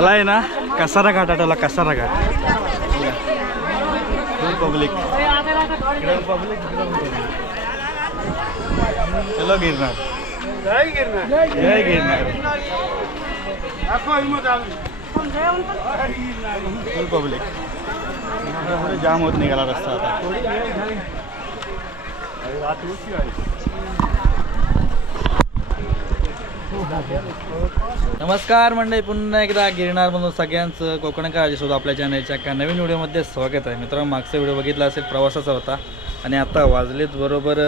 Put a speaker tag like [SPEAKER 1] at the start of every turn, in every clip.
[SPEAKER 1] मला आहे ना? कसारा घाट आठवला कसारा घाट. पब्लिक पब्लिक चलो गिरणार जय गिरणार पब्लिक जाम होत निघाला रस्ता आता. नमस्कार मंडळी. पुन्हा एकदा गिरणार म्हणून सगळ्यांचं कोकणकार राजेसोबत आपल्या चॅनलच्या एका नवीन व्हिडिओमध्ये स्वागत आहे. मित्रांनो मागचा व्हिडिओ बघितला असेल प्रवासाचा होता. आणि आता वाजलेत बरोबर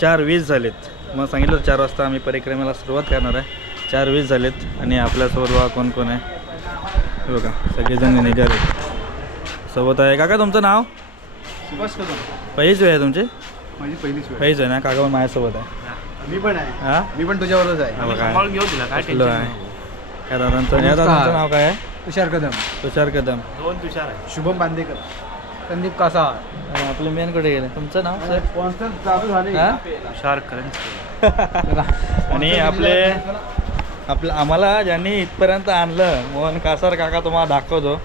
[SPEAKER 1] चार वीस झालेत. मग सांगितलं चार वाजता आम्ही परिक्रमेला सुरुवात करणार आहे. चार वीस झालेत आणि आपल्यासोबत बघा कोण कोण आहे. हे बघा सगळेजण निघाले. सोबत आहे काका तुमचं नाव?
[SPEAKER 2] सुभाष कदम.
[SPEAKER 1] पहिलीच वेळ आहे तुमची?
[SPEAKER 2] माझी पहिलीच वेळ.
[SPEAKER 1] पहिलीच आहे ना काका पण माझ्यासोबत आहे.
[SPEAKER 2] मी पण आहे.
[SPEAKER 1] हां?
[SPEAKER 2] मी पण तुझ्यावरच आहे.
[SPEAKER 1] हा बघा.
[SPEAKER 3] सांभाळून घेऊ तिला काय
[SPEAKER 1] कुठलं आहे? या दादांचं या दादांचं नाव काय आहे?
[SPEAKER 2] तुषार कदम.
[SPEAKER 1] तुषार कदम.
[SPEAKER 3] दोन तुषार आहे
[SPEAKER 2] शुभम बांदेकर. संदीप कासा
[SPEAKER 1] आणि आपलं मेन कुठे गेलं. तुमचं नाव सर
[SPEAKER 2] कॉन्सर्ट चालू झाले.
[SPEAKER 1] हा?
[SPEAKER 3] तुषार करंज
[SPEAKER 1] आणि आपले आपलं आम्हाला ज्यांनी इथपर्यंत आणलं मोहन कासार काका तुम्हाला दाखवतो.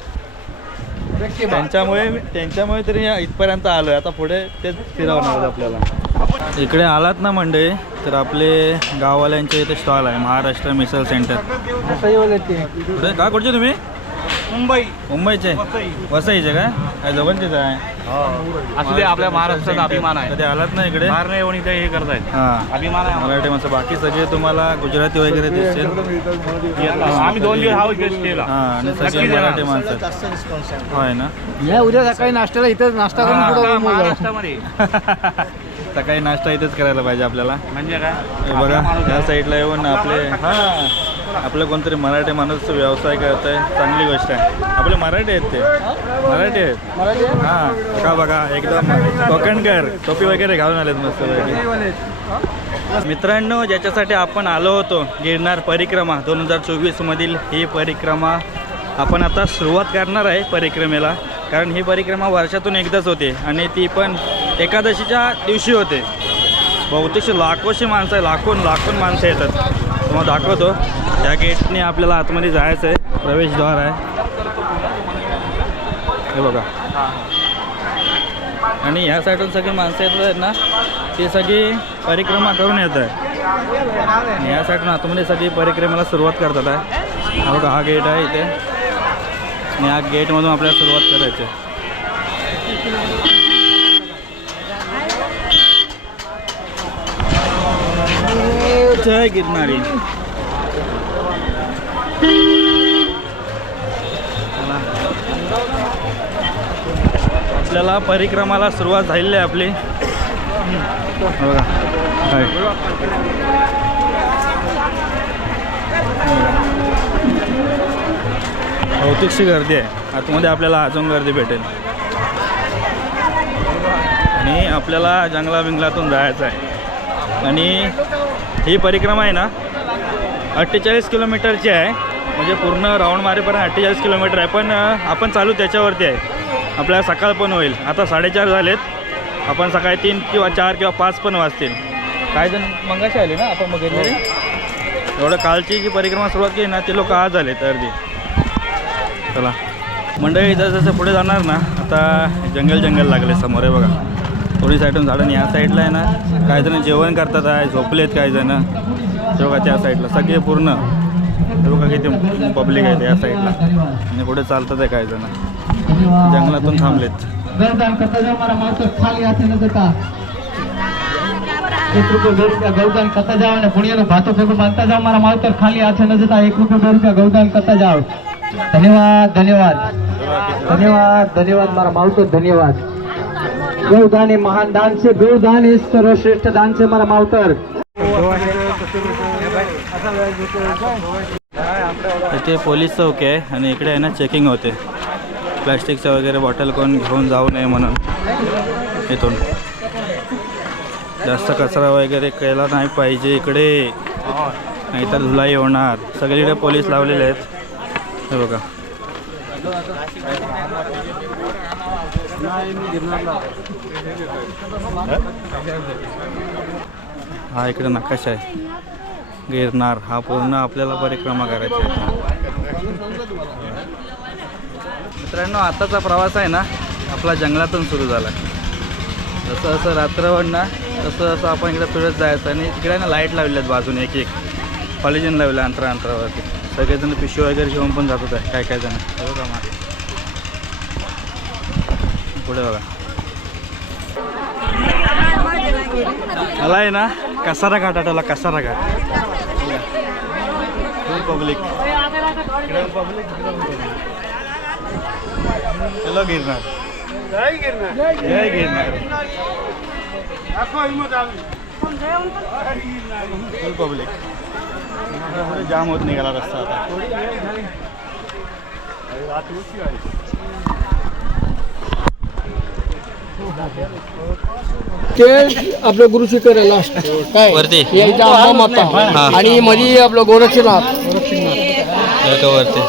[SPEAKER 1] त्यांच्यामुळे त्यांच्यामुळे तरी इथपर्यंत आलोय. आता पुढे तेच फिरवणार आहेत आपल्याला. इकडे आलात ना मंडळी? तर आपले गाववाल्यांचे इथे स्टॉल आहे महाराष्ट्र मिसळ सेंटर कुठे? का कुठचे तुम्ही?
[SPEAKER 2] मुंबई.
[SPEAKER 1] मुंबईचे? वसईचे काय काय जवळचेच आहे.
[SPEAKER 3] असू दे आपल्या महाराष्ट्राचा अभिमान आहे.
[SPEAKER 1] कधी आलात ना इकडे?
[SPEAKER 3] हे करतायत.
[SPEAKER 1] हां.
[SPEAKER 3] अभिमान आहे
[SPEAKER 1] मराठी माणसं. बाकी सगळे तुम्हाला गुजराती वगैरे दिसतील.
[SPEAKER 3] आम्ही दोन दिवस हा स्टेला
[SPEAKER 1] हां आणि सगळे. मराठी माणसं. होय ना?
[SPEAKER 2] या उद्या सकाळी नाश्त्याला इथं नाश्ता
[SPEAKER 1] हा.
[SPEAKER 2] करून.
[SPEAKER 3] महाराष्ट्रामध्ये.
[SPEAKER 1] सकाळी नाश्ता इथेच करायला पाहिजे आपल्याला.
[SPEAKER 3] म्हणजे काय?
[SPEAKER 1] बघा या साईडला येऊन आपले हां. आपलं कोणतरी मराठी माणूस व्यवसाय करत आहे चांगली गोष्ट आहे. आपले मराठी आहेत ते. मराठी आहेत.
[SPEAKER 2] मराठी?
[SPEAKER 1] हां. का बघा एकदम कोकणकर टोपी वगैरे घालून आलेत मस्त मित्रांनो ज्याच्यासाठी आपण आलो होतो गिरनार परिक्रमा दोन हजार चोवीसमधील ही परिक्रमा आपण आता सुरुवात करणार आहे परिक्रमेला. कारण ही परिक्रमा वर्षातून एकदाच होते आणि ती पण एकादशीच्या दिवशी होते. बहुतेक लाखोशी माणसं आहे लाखोन लाखोन माणसं येतात. तुम्हाला दाखवतो. या गेटने आपल्याला आतमध्ये जायचं आहे. प्रवेशद्वार आहे. हे बघा. आणि ह्या साईडून सगळी माणसं येत आहेत ना ती सगळी परिक्रमा करून येत आहे आणि ह्या साईडून आतमध्ये सगळी परिक्रमेला सुरुवात करतात आहे. बघा हा गेट आहे इथे. आणि ह्या गेटमधून आपल्याला सुरुवात करायची आहे. जय गिरणारी आपल्याला परिक्रमाला सुरुवात झालेली आहे आपली. बघा. बहुतेकशी गर्दी आहे. आतमध्ये आपल्याला अजून गर्दी भेटेल. आणि आपल्याला जंगला बिंगलातून जायचं आहे. आणि ही परिक्रमा आहे ना अठ्ठेचाळीस किलोमीटरची आहे. म्हणजे पूर्ण राऊंड मारेपर्यंत अठ्ठेचाळीस किलोमीटर आहे. पण आपण चालू त्याच्यावरती आहे. आपल्याला सकाळ पण होईल. आता साडेचार झालेत. आपण सकाळी तीन किंवा चार किंवा पाच पण वाजतील. काही जण मंगाशी आले ना आपण बघितले. एवढं कालची जी परिक्रमा सुरुवात केली ना ते लोक आज आले अर्धी. चला. मंडळी जसं जसं पुढे जाणार ना आता जंगल जंगल लागले समोर आहे बघा. थोडी साईडून झाडं या साईडला आहे ना काही जण जेवण करतात आहे झोपलेत काही जण बघा त्या साईडला सगळे पूर्ण. बघा किती पब्लिक आहे त्या साईडला. आणि पुढे चालतात आहे काही जण जंगलातून थांबलेत.
[SPEAKER 4] गौदान करता जाओ हमारा माल तो खाली हाथ न देता एक रुपये दो रुपया गौदान करता जाओ ने पुण्य नो भातो फेंको मानता जाओ हमारा माल धन्यवाद धन्यवाद. धन्यवाद धन्यवाद मला मावतो धन्यवाद. गौदान महान दान से सर्वश्रेष्ठ दान से मावतर.
[SPEAKER 1] इथे पोलीस चौक आहे आणि इकडे आहे ना चेकिंग होते. प्लॅस्टिकचं वगैरे बॉटल कोण घेऊन जाऊ नये म्हणून. इथून. जास्त कचरा वगैरे केला नाही पाहिजे इकडे. नाहीतर धुलाई होणार. सगळीकडे पोलीस लावलेले आहेत. हे बघा. हा इकडे नकाशा आहे. गिरनार हा पूर्ण आपल्याला परिक्रमा करायचा आहे. मित्रांनो आताचा प्रवास आहे ना आपला जंगलातून सुरू झाला. जसं असं रात्रवण ना तसं असं आपण इकडे फिरत जायचं आणि इकडे ना लाइट लावलेल्या आहेत बाजूने एक एक कॉलेजन लावलं अंतरा अंतरावरती सगळेजण पिशवी वगैरे घेऊन पण जात होते काय काय जण. बघा मागे पुढे बघा. मला आहे ना कसारा घाट आठवला कसारा घाट. पब्लिक पब्लिक चलो गिरनार जय गिरनार. जय गिरनार. फुल पब्लिक जाम होत निघाला रस्ता आता.
[SPEAKER 2] ते आपलं गुरु शिखर आहे लास्ट काय?
[SPEAKER 1] वरती.
[SPEAKER 2] यायचा आंबा माता. आणि मध्ये आपलं गोरक्षनाथ.
[SPEAKER 1] वरती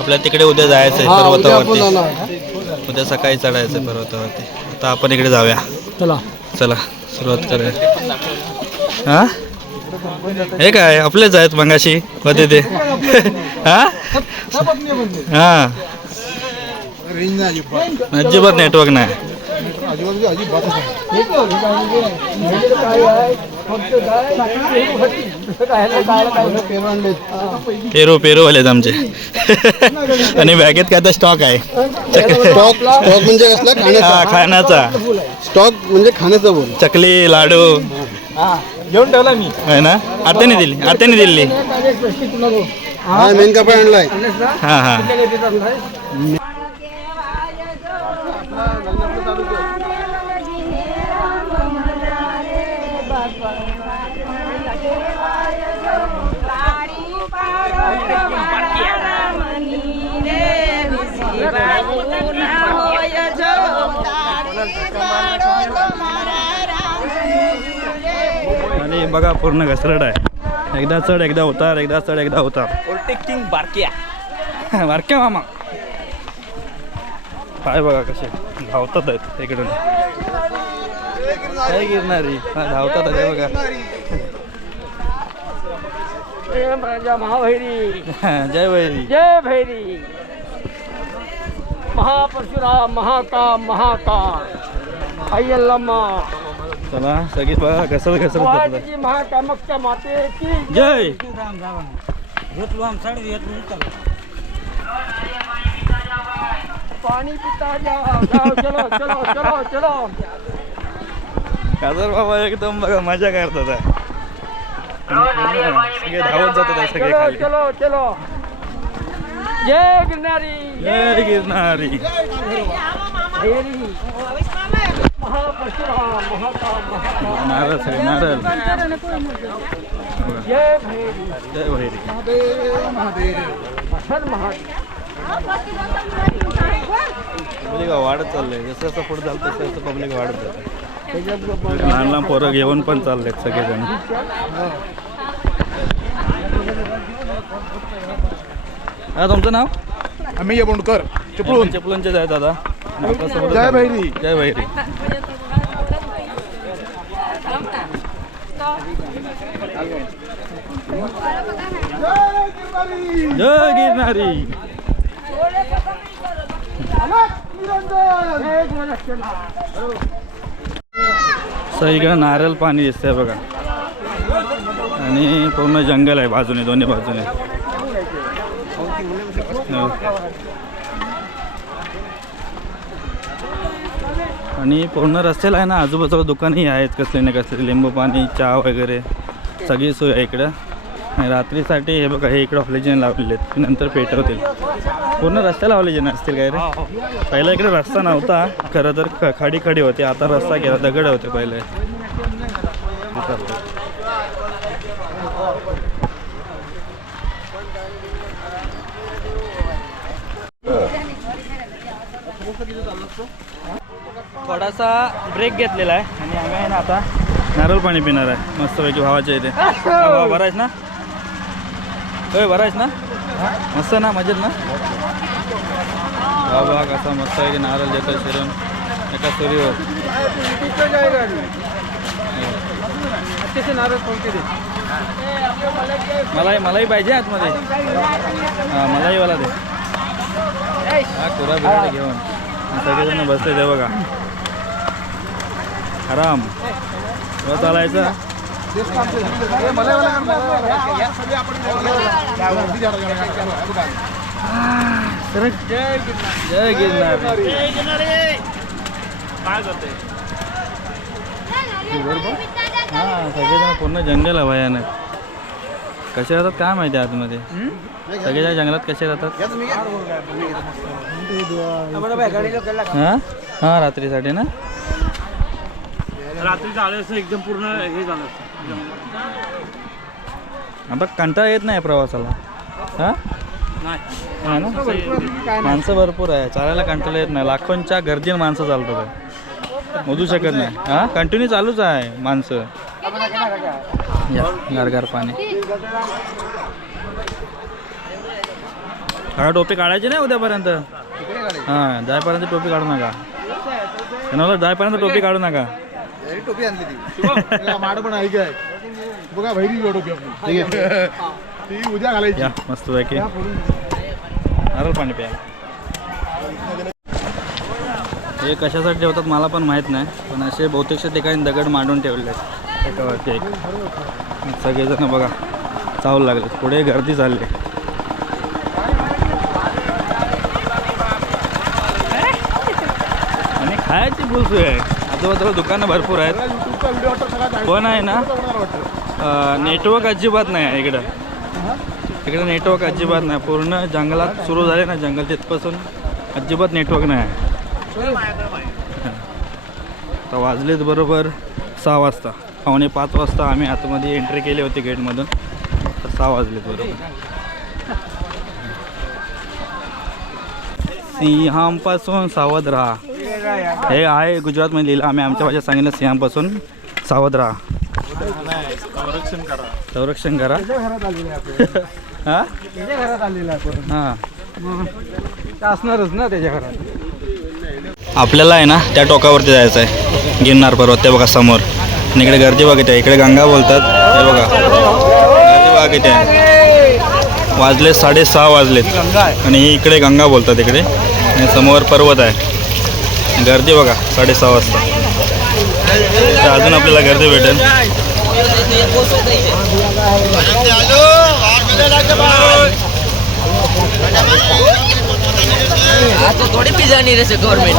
[SPEAKER 1] आपल्या तिकडे उद्या जायचं आहे
[SPEAKER 2] हा उद्या आपण
[SPEAKER 1] पर्वतावरती उद्या सकाळी चढायचं आहे पर्वतावरती. आता आपण इकडे जाऊया.
[SPEAKER 2] चला.
[SPEAKER 1] चला सुरुवात करूया. हा? हे काय आपलेच आहेत मंगाशी. होते ते. हा? हा. अजिबात नेटवर्क नाही. पेरू पेरू वालेत आमचे. आणि बॅगेत काय तर स्टॉक आहे.
[SPEAKER 2] स्टॉक स्टॉक म्हणजे कसला?
[SPEAKER 1] हा खाण्याचा.
[SPEAKER 2] स्टॉक म्हणजे खाण्याचा बोल.
[SPEAKER 1] चकली लाडू.
[SPEAKER 2] घेऊन ठेवला मी.
[SPEAKER 1] आहे ना? आत्याने दिली आत्याने दिली.
[SPEAKER 2] हा मेन कपडा आणलाय.
[SPEAKER 1] हा हा. आणि बघा पूर्ण घसरट आहे. एकदा चढ एकदा उतार एकदा चढ एकदा उतार.
[SPEAKER 3] किंग बारक्या.
[SPEAKER 1] बारक्या मामा. पाय बघा कसे धावतात आहेत इकडून. काय गिरणारी धावतात आहेत हे बघा.
[SPEAKER 2] महाभैरी
[SPEAKER 1] जय वैरी
[SPEAKER 2] जय भैरी. महापरशुराम महाकाम महाकाम अय्यल्लम्मा
[SPEAKER 1] चला सगळी बघा जातात आहे.
[SPEAKER 2] वाटची महाकामाख्या मातेची.
[SPEAKER 1] जय!
[SPEAKER 2] पाणी पिता जाओ जाओ चलो चलो चलो चलो.
[SPEAKER 1] काजर बाबा एकदम बघा मजा करतात. आहे. सगळे धावत जातात आहे सगळे
[SPEAKER 2] चलो
[SPEAKER 1] खाली.
[SPEAKER 2] चलो चलो. जय गिरनारी
[SPEAKER 1] जय गिरणारी
[SPEAKER 2] महाकाम
[SPEAKER 1] नारळ सगळे नारळ
[SPEAKER 2] जय भैरी महादेव
[SPEAKER 1] वाढत चाललंय. जसं जसं पुढे झालं तसं तसं पब्लिक वाढत जातं लहान लहान पोरं घेऊन पण चाललेत सगळेजण. हा तुमचं नाव?
[SPEAKER 2] आम्ही बोंडकर
[SPEAKER 1] चिपळूण. चिपळूणचे आहे दादा.
[SPEAKER 2] जय. भैरी.
[SPEAKER 1] जय भैरी जय गिरणारी सगळीकडे नारळ पाणी दिसतंय बघा. आणि पूर्ण जंगल आहे बाजूने दोन्ही बाजूने. आणि पूर्ण रस्त्याला आहे ना आजूबाजूला दुकानही आहेत कसले ना कसले लिंबू पाणी चहा वगैरे सगळी सोय आहे इकडं. आणि रात्रीसाठी हे बघा हे इकडं ऑक्सिजन लावलेले आहेत नंतर पेटवतील. पूर्ण रस्त्याला ऑक्सिजन असतील काय रे? पहिला इकडे रस्ता नव्हता खरं तर ख- खाडी खडी होती आता रस्ता गेला दगड होते पहिले. हो. थोडासा ब्रेक घेतलेला आहे. आणि आम्ही आहे ना आता नारळ पाणी पिणार आहे. मस्तपैकी भावाच्या इथे. हा, भाव बरायच ना? होय बरायच ना? मस्त ना मजेत ना? भाव बघा कसा मस्त आहे की नारळ देतो शिरून. एका सुरीवर. मलाही मलाही पाहिजे आतमध्ये. हां मलाही वाला दे. हा कोरा घेऊन. सगळेजण बसले ते बघा. आराम चालायचा जय गिरनार. हा सगळेजण पूर्ण जंगल आहे भयानक. कसे राहतात काय माहिती आहे आतमध्ये? सगळेजण जंगलात कसे राहतात? हा? हा रात्रीसाठी ना?
[SPEAKER 3] रात्री झालं असं एकदम पूर्ण हे झालं
[SPEAKER 1] आता कंटाळा येत नाही प्रवासाला. हा? हा ना? माणसं भरपूर आहे. चालायला कंटाळा येत नाही. लाखोंच्या गर्दीन माणसं चालतात आहे. मोजू शकत नाही. हा? कंटिन्यू चालूच आहे माणसं. या गारगार पाणी. काळा टोपी काढायची नाही उद्यापर्यंत? हां जायपर्यंत टोपी काढू नका. जायपर्यंत टोपी काढू नका.
[SPEAKER 5] टोपी आणली ती. माड पण ऐक आहे बघा भैरी टोपी आपली. ती उद्या घालायची.
[SPEAKER 1] मस्त पैकी. नारळ पाणी प्या. हे कशासाठी ठेवतात मला पण माहीत नाही पण असे बहुतेकशा ठिकाणी दगड मांडून ठेवले आहेत एकावरती एक. सगळेजण बघा चावू लागले पुढे गर्दी चालली. आणि खायची फुल सोय आहे. आजूबाजूला दुकानं भरपूर आहेत. पण आहे ना? नेटवर्क अजिबात नाही आहे इकडं. इकडं नेटवर्क अजिबात नाही. पूर्ण जंगलात सुरू झाले ना जंगल तिथपासून. अजिबात नेटवर्क नाही आहे. तर वाजलेत बरोबर सहा वाजता. पावणे पाच वाजता आम्ही आतमध्ये एंट्री केली होती गेटमधून. तर सहा वाजलेत बरोबर. सिंहांपासून सावध राहा. हे आहे गुजरातमध्ये लिहिलं आम्ही आमच्या भाषेत सांगितलं सिंहांपासून. सावध राहा.
[SPEAKER 5] संरक्षण करा.
[SPEAKER 1] संरक्षण करा हा?
[SPEAKER 2] घरात आलेला आहे
[SPEAKER 1] हा.
[SPEAKER 2] असणारच ना त्याच्या घरात.
[SPEAKER 1] आपल्याला आहे ना त्या टोकावरती जायचं आहे गिरनार पर्वत ते बघा समोर. आणि इकडे गर्दी बघा किती आहे. इकडे गंगा बोलतात. हे बघा. गर्दी बघा किती आहे. वाजले साडेसहा वाजलेत. आणि इकडे गंगा बोलतात इकडे. आणि समोर पर्वत आहे. गर्दी बघा साडेसहा वाजता. तर अजून आपल्याला गर्दी भेटेल.
[SPEAKER 6] थोड़ी पिज्जा नहीं रहे गवर्नमेंट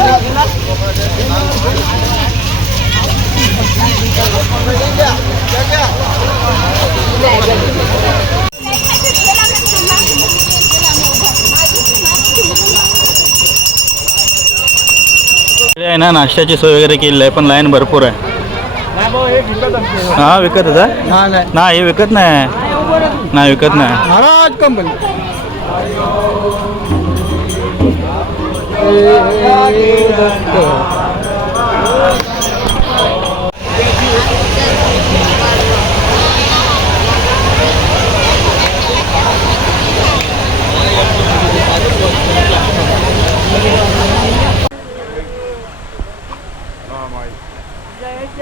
[SPEAKER 1] आहे ना नाश्त्याची सोय वगैरे केलेली आहे पण लाईन भरपूर आहे हा विकत आहे नाही विकत नाही नाही विकत नाही
[SPEAKER 2] महाराज कंपनी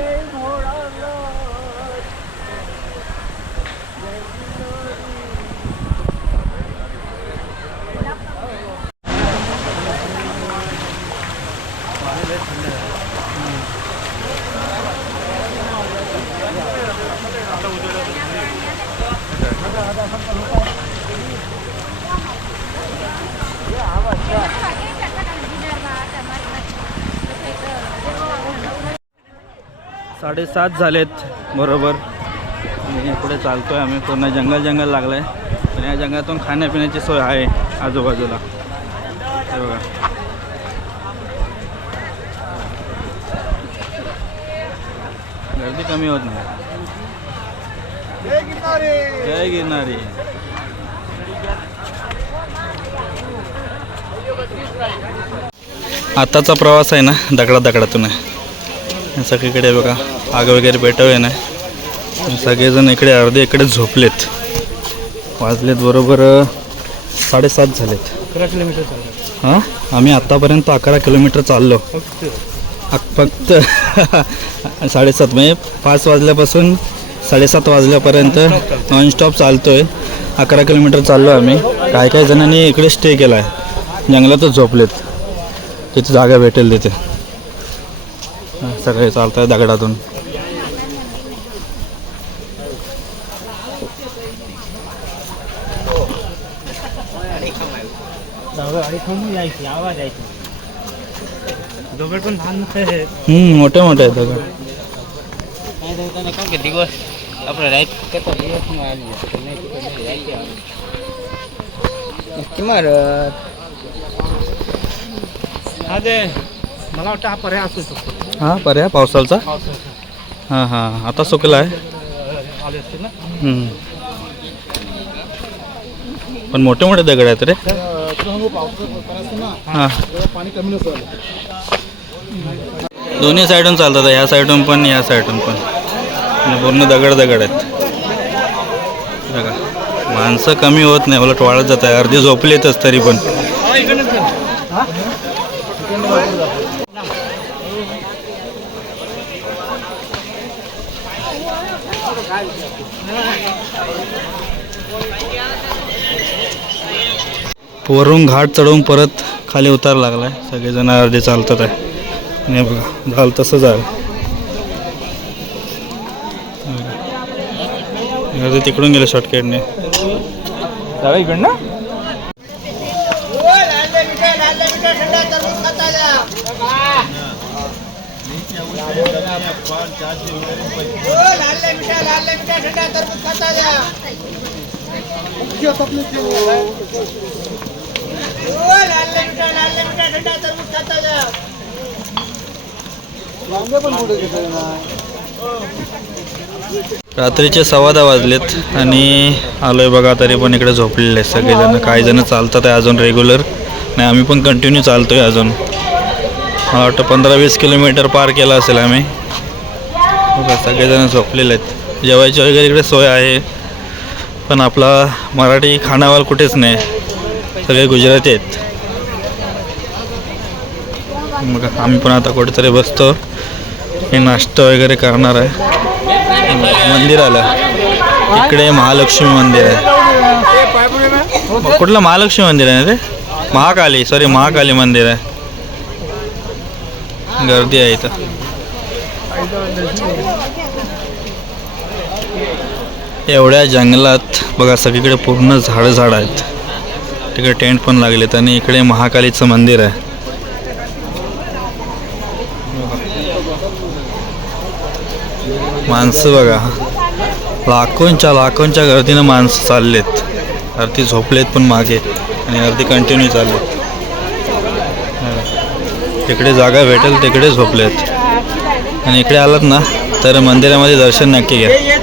[SPEAKER 2] Jai Mohan
[SPEAKER 1] साडेसात झालेत बरोबर. आणि पुढे चालतोय आम्ही पूर्ण जंगल जंगल लागलं आहे आणि या जंगलातून खाण्यापिण्याची सोय आहे आजूबाजूला. हे बघा. गर्दी कमी होत नाही. जय गिरणारी आताचा प्रवास आहे ना दगडा दगडातून आहे. सगळीकडे बघा आग वगैरे पेटवे नाही सगळेजण इकडे अर्धे इकडे झोपलेत. वाजलेत बरोबर साडेसात झालेत.
[SPEAKER 2] अकरा किलोमीटर
[SPEAKER 1] हां? आम्ही आत्तापर्यंत अकरा किलोमीटर चाललो. फक्त. साडेसात म्हणजे पाच वाजल्यापासून साडेसात वाजल्यापर्यंत नॉनस्टॉप चालतो आहे अकरा किलोमीटर चाललो आम्ही. काही काही जणांनी इकडे स्टे केला आहे जंगलातच झोपलेत. तिथे जागा भेटेल तिथे. सगळे चालत आहे दगडातून.
[SPEAKER 3] दगड पण लहान आहे
[SPEAKER 1] हम्म, मोठे मोठे आहेत दगड.
[SPEAKER 6] दिवस आपलं राईट
[SPEAKER 3] हा ते मला वाटतं हा पर्याय असू शकतो.
[SPEAKER 1] हा पर्याय पावसाचा हां हां आता सुकला आहे. पण मोठे मोठे दगड आहेत रे. हां. दोन्ही साईडून चालतात ह्या साईडून पण ह्या साईडून पण. पूर्ण दगड दगड आहेत. बघा माणसं कमी होत नाही. उलट वाढत जात आहे. अर्धी झोपलीतच तरी पण. वरून घाट चढवून परत खाली उतार लागलाय. सगळेजण अर्धे चालतात आहे. आणि बघा झालं तसं झालं अर्धे तिकडून गेले शॉर्टकटने जागा इकडनं? रात्रीचे सव्वा दहा वाजलेत आणि आलोय बघा तरी पण इकडे झोपलेले आहेत सगळेजण. काही जण चालतात आहे अजून रेग्युलर नाही आम्ही पण कंटिन्यू चालतोय अजून. मला वाटतं पंधरा वीस किलोमीटर पार केला असेल आम्ही. बघा सगळेजण झोपलेले आहेत. जेवायची वगैरे इकडे सोय आहे. पण आपला मराठी खानावाल कुठेच नाही. सगळे गुजराती आहेत. मग आम्ही पण आता कुठेतरी बसतो. हे नाश्ता वगैरे करणार आहे. मंदिर आलं. इकडे महालक्ष्मी मंदिर आहे. कुठलं महालक्ष्मी मंदिर आहे ना ते महाकाली सॉरी महाकाली मंदिर आहे. गर्दी आहे इथं. एवढ्या जंगलात बघा सगळीकडे पूर्ण झाडं झाड आहेत. तिकडे टेंट पण लागलेत आणि इकडे महाकालीचं मंदिर आहे. माणसं बघा. लाखोंच्या लाखोंच्या गर्दीनं माणसं चाललेत. अर्धी झोपलेत पण मागे आणि अर्धी कंटिन्यू चाललेत. तिकडे जागा भेटेल तिकडे झोपलेत. आणि इकडे आलात ना तर मंदिरामध्ये दर्शन नक्की घ्या.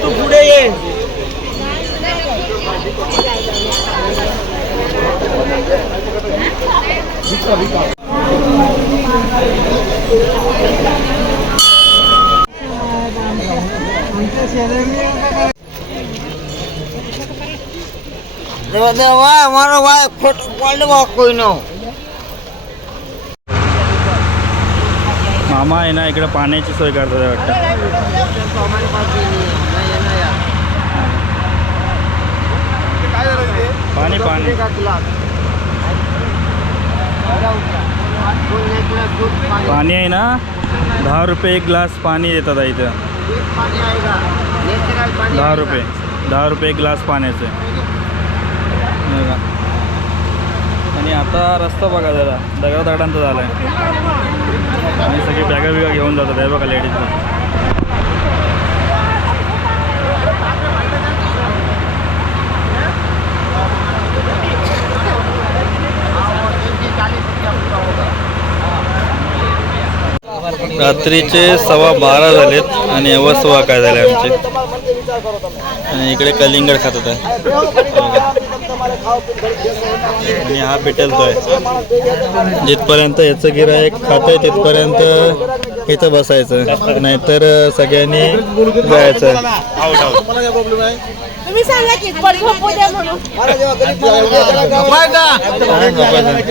[SPEAKER 6] મારો ભાઈ ખોટું બોલવા કોઈનો
[SPEAKER 1] मामा आहे ना इकडे पाण्याची सोय करतात आहे वाटतं पाणी पाणी पाणी आहे ना? दहा रुपये एक ग्लास पाणी देतात आहे इथं. दहा रुपये. दहा रुपये एक ग्लास पाण्याचं. आणि आता रस्ता बघा जरा. दगडा दगडांचा झाला आहे आणि सगळी बॅगा बिगा घेऊन जातात. आहे बघा लेडीजला रात्रीचे सव्वा बारा झालेत आणि अव सव्वा काय झाले आमचे? आणि इकडे कलिंगड खातात आहे आणि हा पेटेलतो आहे जिथपर्यंत याचं गिरायक खात आहे तिथपर्यंत इथं बसायचं. नाहीतर सगळ्यांनी जायचं.
[SPEAKER 5] मला काय प्रॉब्लेम आहे
[SPEAKER 7] तुम्ही सांगा की पण झोपू द्या म्हणून.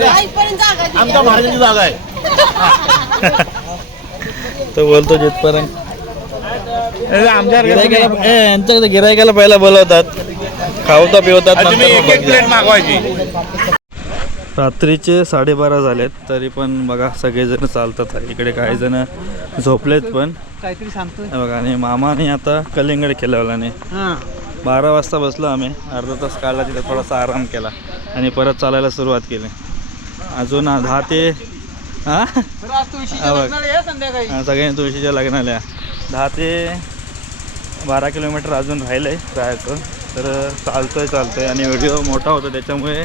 [SPEAKER 7] आईपर्यंत जागा दिली.
[SPEAKER 5] आमच्या महाराजांची जागा आहे.
[SPEAKER 1] तो बोलतो जिथपर्यंत. यांच्याकडे गिरायकाला पहिला बोलवतात. खावता पिवतात रात्रीचे साडेबारा झालेत तरी पण बघा सगळेजण चालतात. इकडे काही जण झोपलेत पण.
[SPEAKER 3] काहीतरी सांगतोय.
[SPEAKER 1] बघा आणि मामाने आता कलिंगड खेळवल्याने बारा वाजता बसलो आम्ही. अर्धा तास काढला तिथे थोडासा आराम केला. आणि परत चालायला सुरुवात केली. अजून दहा ते हा? हा बघ. हा, सगळ्यांनी तुळशीच्या लग्नाला दहा ते बारा किलोमीटर अजून राहिलं आहे जायचं तर चालतोय चालतोय. आणि व्हिडिओ मोठा होतो त्याच्यामुळे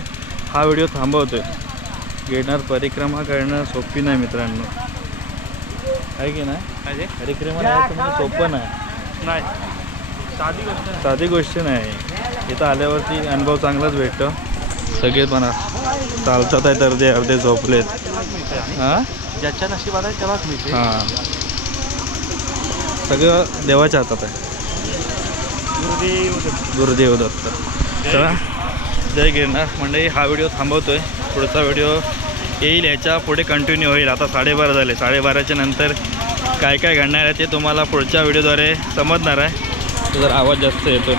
[SPEAKER 1] हा व्हिडिओ थांबवतोय. गिरनार परिक्रमा करणं सोपी नाही मित्रांनो. आहे की नाही? परिक्रमा करायचं म्हणजे सोपं नाही.
[SPEAKER 3] नाही. साधी गोष्ट
[SPEAKER 1] साधी गोष्ट नाही. इथं आल्यावरती अनुभव चांगलाच भेटतो. सगळे पण चालतात आहे तर ते अर्धे झोपलेत. हां?
[SPEAKER 3] ज्याच्या नशिबात आहे त्यालाच मिळते.
[SPEAKER 1] हां. सगळं देवाच्या हातात आहे. गुरुदेव दत्त. चला. जय गिरनार. मंडळी हा व्हिडिओ थांबवतोय. पुढचा व्हिडिओ येईल याच्यापुढे कंटिन्यू होईल. आता साडेबारा झाले. साडेबाराच्या नंतर काय काय घडणार आहे ते तुम्हाला पुढच्या व्हिडिओद्वारे समजणार आहे. जर आवाज जास्त येतो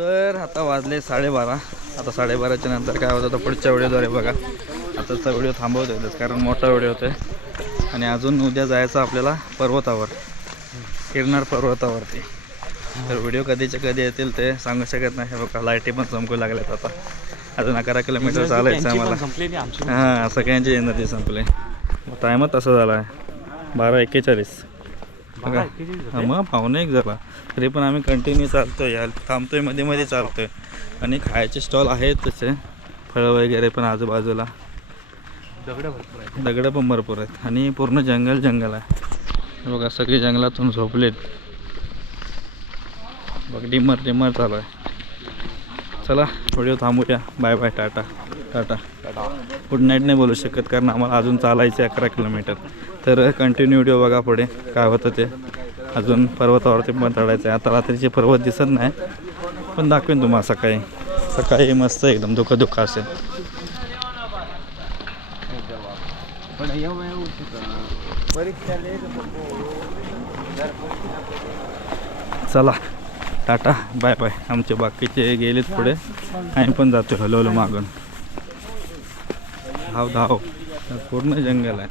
[SPEAKER 1] तर आता वाजले साडेबारा. आता साडेबाराच्या नंतर काय होतं तर पुढच्या व्हिडिओद्वारे बघा. आताचा व्हिडिओ थांबवतोय कारण मोठा व्हिडिओ होतोय. आणि अजून उद्या जायचं आपल्याला पर्वतावर गिरनार पर्वतावरती. तर व्हिडिओ कधीचे कधी येतील ते सांगू शकत नाही. हे बघा लाईटी पण चमकू लागल्यात आता. अजून अकरा किलोमीटर चालायचं आहे आम्हाला. हां सगळ्यांची एनर्जी संपले. टायमच तसा झाला आहे. बारा एक्केचाळीस बघा मग पाहुणे एक झाला तरी पण आम्ही कंटिन्यू चालतोय यार. थांबतोयमध्ये मध्ये चालतोय. आणि खायचे स्टॉल आहेत तसे. फळं वगैरे पण आजूबाजूला.
[SPEAKER 3] दगड भरपूर आहे
[SPEAKER 1] दगडं पण भरपूर आहेत. आणि पूर्ण जंगल जंगल आहे. बघा सगळे जंगलातून झोपलेत. बघ डिमर डिमर चालू आहे. चला व्हिडिओ थांबूया. Bye bye tata. Tata. Good night नाही बोलू शकत कारण आम्हाला अजून चालायचं आहे अकरा किलोमीटर. तर कंटिन्यू व्हिडिओ बघा पुढे. काय होतं ते. अजून पर्वतावरती पण चढायचं आहे. आता रात्रीचे पर्वत दिसत नाही. पण दाखवेन तुम्हाला सकाळी. सकाळी मस्त एकदम दुःख दुःख असेल. चला. टाटा. Bye bye. आमचे बाकीचे गेलेत पुढे. आम्ही पण जातो हलवलं मागून. धाव धाव. पूर्ण जंगल आहे.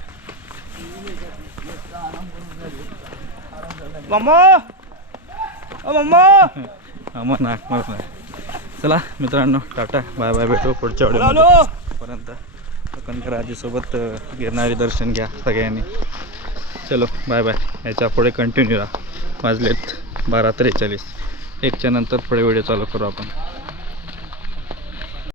[SPEAKER 1] आम्हा नाक मारत नाही चला मित्रांनो टाटा. बाय बाय भेटू पुढच्या व्हिडिओ पर्यंत कोकणकर आजीसोबत गिरणारी दर्शन घ्या सगळ्यांनी. चलो बाय बाय. याच्यापुढे कंटिन्यू राहा. वाजलेत बारा त्रेचाळीस. एकच्या नंतर पुढे व्हिडिओ चालू करू आपण.